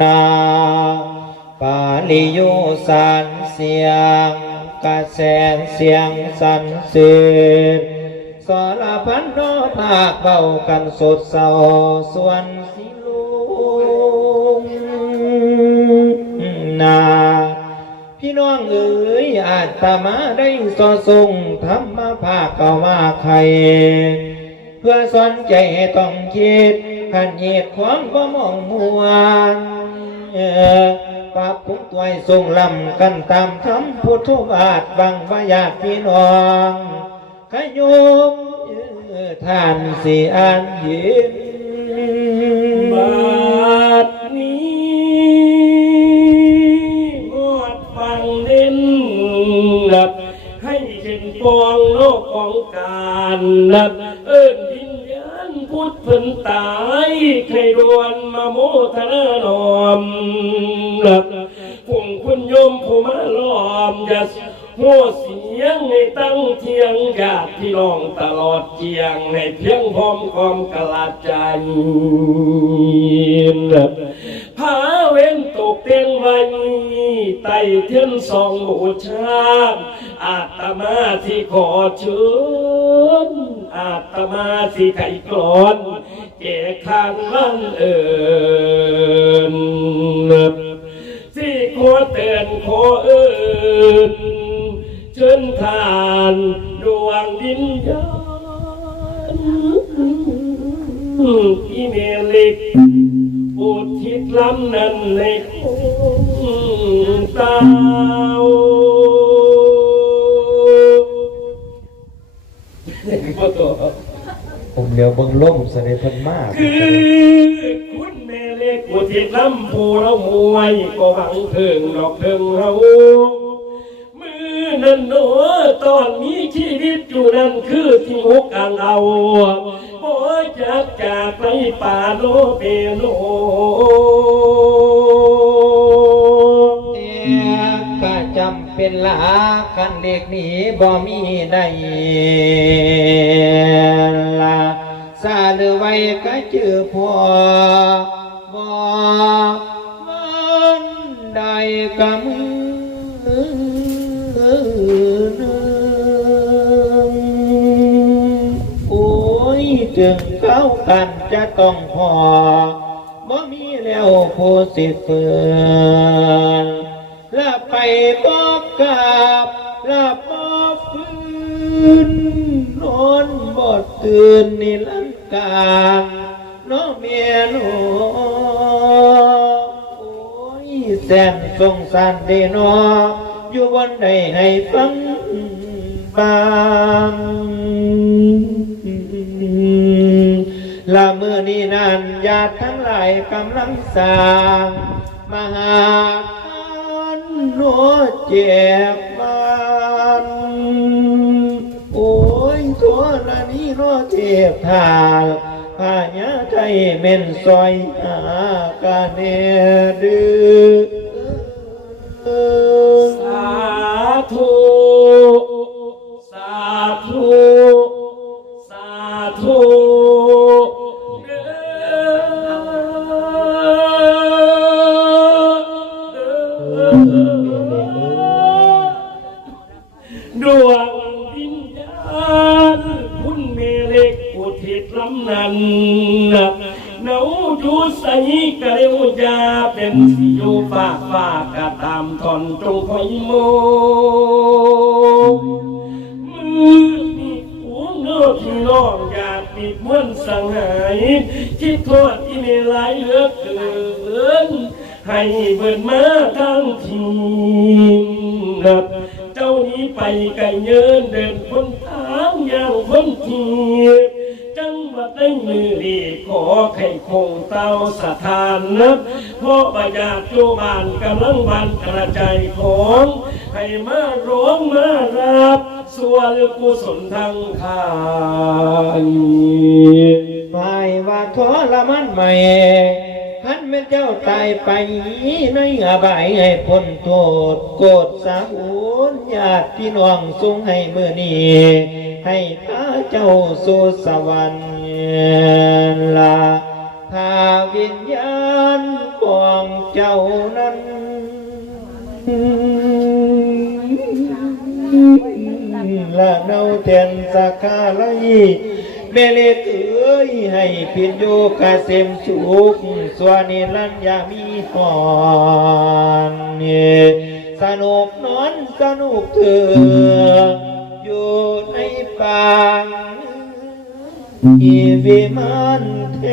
นาปาลิโยสารเสียงกระแสเสียงสันเสริญสารพันโนภาคเบากันสดเศร้าส่วนสิลุงนาพี่น้องเอ๋ยอาตมาได้สอทรงธรรมภาคเก่ามาใคร เพื่อสอนใจให้ต้องคิด ขันเหตุความบ่มองมัวเออปรับปรุงตัวให้ทรงลำกันตามธรรมพุทธบาทบังพญาติพี่น้องขยมท่านสิอ่านยินบาดนี้งอดฟังเล่นนับให้เห็นปองโลกของการนับเอิ้นวิญญาณพุทธเพิ่นตา ใครรวนมาโมทนานอมนับพวงคุณโยมผู้มาล้อมอย่าหัวเสียงให้ตั้งเทียงญาติพี่น้องตลอดเจียงให้เพียงพร้อมความกลาใจนับพาเว้นตกเตียงไว้ไต่เทียนสองบูชาอาตมาที่ขอเชิญอาตมาที่ไข่กรอน แก่ข้างวังเอิญที่ขอเตือนขอเอิญเชิญทานดวงดินญาณอีเมลิกอุทิศล้ำนั้นในคงเต้าพ่อตัว ผมเดี๋ยวเบิ่งล่มเสด็จเพิ่นมากคือคุณแม่เล็กอุทิศล้ำผู้เรามวยก็หวังเพิงดอกเพิงเรามือนั้นหนูตอนมีชีวิตอยู่นั่นคือที่หกอ่างเอาโอ้ยจากจากไปป่าโลเปโนเอียก็จำเป็นละกันเด็กนี้บ่มีได้ละซาหรือ ไว้ก็เจอพ่อบ่มันได้กำมือโอ้ยถึงเข้ากันจะต้องพอบ่มีแล้วผู้สิเฟือนลาไปบอกกราบลาบอฟื้นนอนบ่ตื่นนิรัน กาน้องเมียหนูโอ้ยแสนสงสารเดนออยู่บนใดให้ฟังบ้างละเมื่อนี้นานญาติทั้งหลายกำลังสร้างมหาทานโนเจ็บ โนเจ็บทานพาญาไทยเม่นซอยหากาเนดือสาธุสาธุสาธุด้วง อุทิศลำนันเนาอยู่ใสกะเร็วยาเป็นสิอยู่ฝากฝากกะตามทอนจงคอยโมมือนี่หัวเงือพี่น้องอยากปิดม้วนสังหายคิดโทษที่ไม่หลายเหลือเกินให้เบิดมาทั้งทีนับเจ้านี้ไปไกลเยินเดินคนทางอย่าคนทียบจังวัดได้มือดีขอให้คงเต้าสถานนับเพราะประหยัดโจบานกำลังบันกระจายของให้มาร้องมารับส่วนกุศลทางทานไม่ว่าทรมันใหม่ท่านเป็นเจ้าตายไปในอบายให้พ้นโทษโกรธสาหุนญาติพี่น้องทรงให้มือนี้ ให้พระเจ้าสุสวรรค์ลาพาวิญญาณของเจ้านั้นละเนาเทียนสากาลยีเมเลเอ้ยให้พินโยกาเสมสุขสวนิลัญญามีหอนสนุกนอนสนุกเถอ อยู่ในป่าอีวิมานเท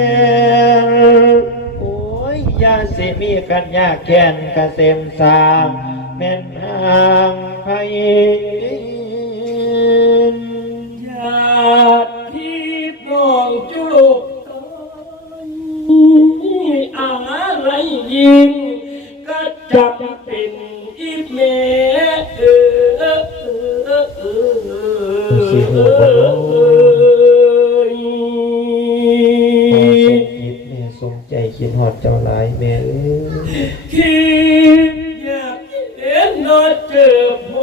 นโอ้ยยาสิมีกันยาแค้นกะเสมสามแม่นห่างไพญาติพี่น้องจุลกอะไรยิงก็จับเป็นอีเม อคิดแม่สมใจคิดหอดเจ้าหลายแม่เอ้ยคิดอยากเห็นนอเจอผ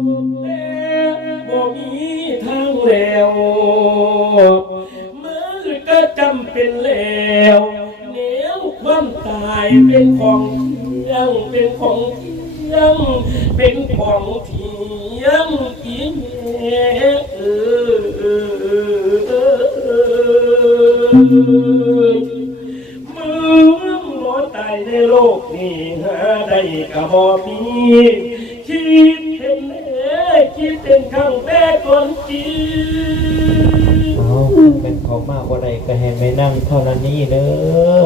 มแต่บ่มีทางแล้วมือก็จำเป็นแล้วแนวความตายเป็นของเที่ยงเป็นของเที่ยงเป็นของเที่ยงอีเมเออ เอาเป็นเขามาบ่ได้ก็ให้ไม่นั่งเท่านั้นนี้เล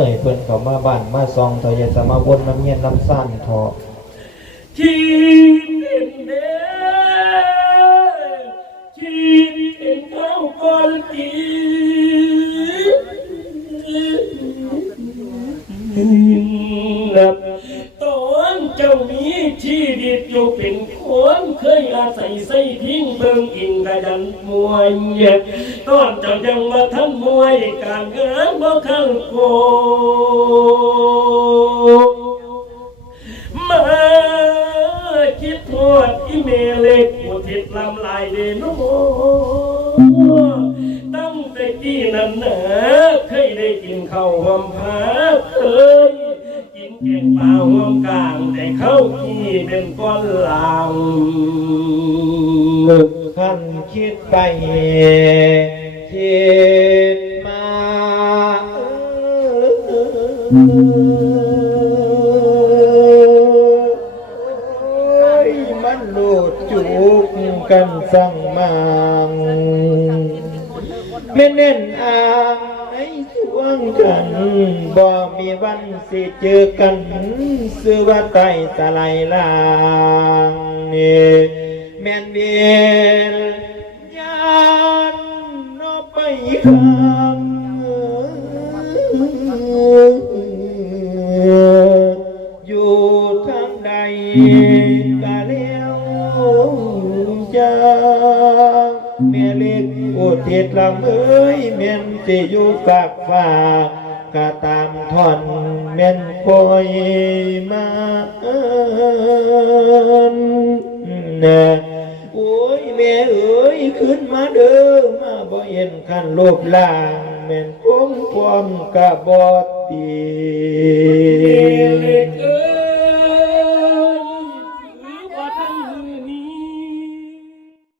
ยเพิ่นเขามาบ้านมาซองเถอยาสมาวนน้ำเย็นน้ำซ่านเถาะคิดเห็นเอ้คิดเห็นเขาคนจี การงานบ่เข้าโกมาคิดทอดอีเมเล็กอุทิศลำลายเดนโนตั้งแต่กี้นั้นนะเคยได้กินข้าวหอมผาเคยกินแกงปลาหอมกลางแต่เข้าขี้เป็นก้อนลางขันคิดไปคิด กันสั่งมังไม่เน้นอ่างในช่วงกันบ่มีวันสิเจอกันซื้อว่าไตสลายลางนี่แม่นเวียนยานนอไปข้างอยู่ทางใด โอเทศลำเอ้ยแม่นสิอยู่กากฟ้ากะตามทอนแม่นปอยมาเอิ้นนะโอ้ยแม่เอ้ยขึ้นมาเด้อมาบ่เห็นคันรูปล่างแม่นคงความกะบ่ตีเ